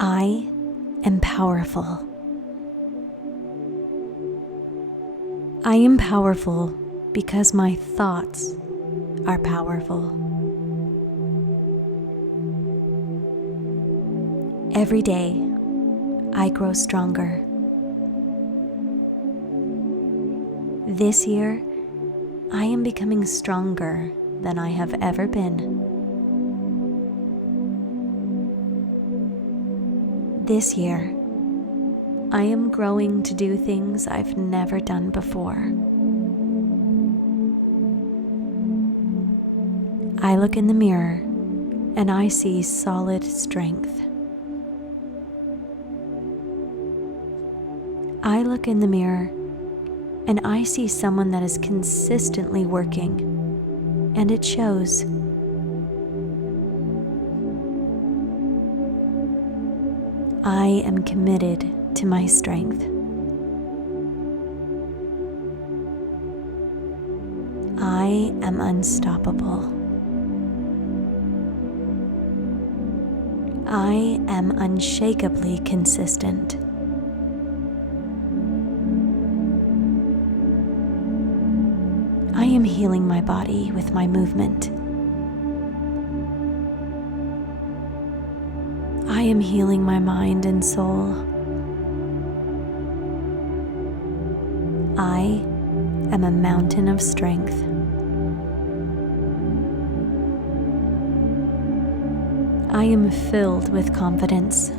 I am powerful. I am powerful because my thoughts are powerful. Every day, I grow stronger. This year, I am becoming stronger than I have ever been. This year, I am growing to do things I've never done before. I look in the mirror and I see solid strength. I look in the mirror and I see someone that is consistently working, and it shows. I am committed to my strength. I am unstoppable. I am unshakably consistent. I am healing my body with my movement. I am healing my mind and soul. I am a mountain of strength. I am filled with confidence.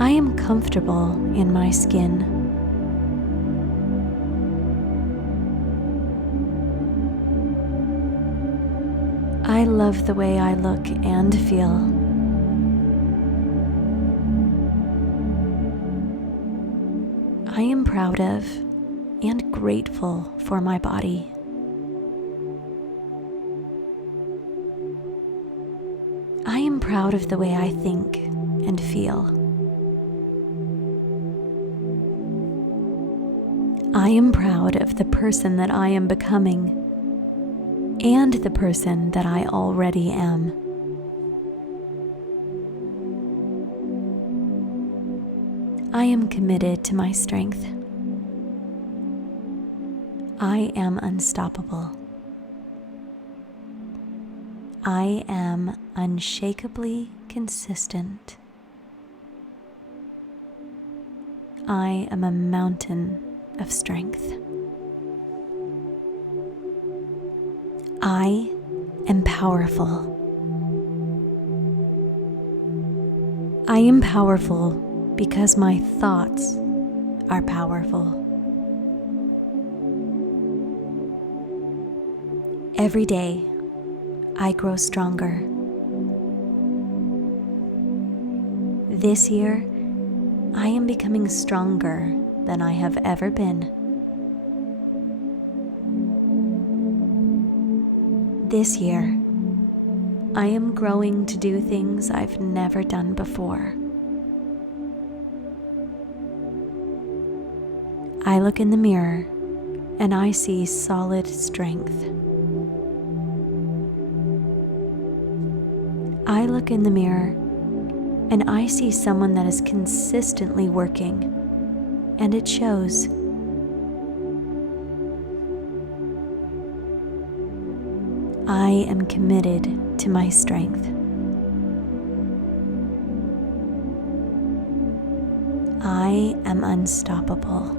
I am comfortable in my skin. I love the way I look and feel. I am proud of and grateful for my body. I am proud of the way I think and feel. I am proud of the person that I am becoming and the person that I already am. I am committed to my strength. I am unstoppable. I am unshakably consistent. I am a mountain of strength. I am powerful. I am powerful because my thoughts are powerful. Every day, I grow stronger. This year, I am becoming stronger than I have ever been. This year, I am growing to do things I've never done before. I look in the mirror and I see solid strength. I look in the mirror and I see someone that is consistently working, and it shows. I am committed to my strength. I am unstoppable.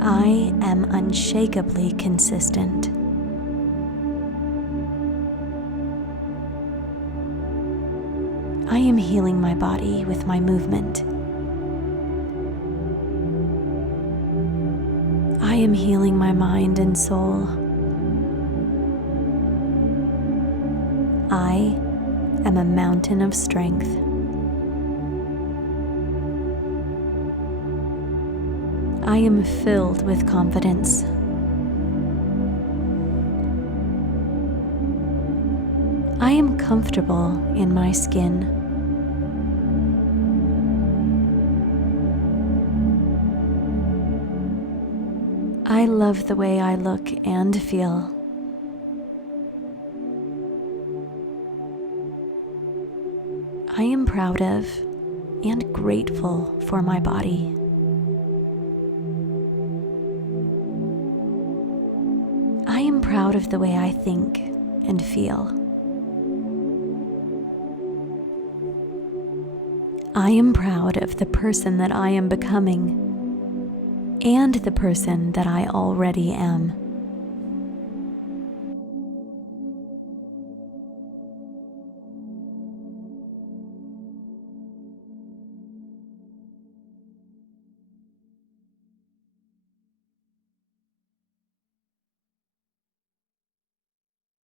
I am unshakably consistent. I am healing my body with my movement. I am healing my mind and soul. I am a mountain of strength. I am filled with confidence. I am comfortable in my skin. I love the way I look and feel. I am proud of and grateful for my body. I am proud of the way I think and feel. I am proud of the person that I am becoming and the person that I already am.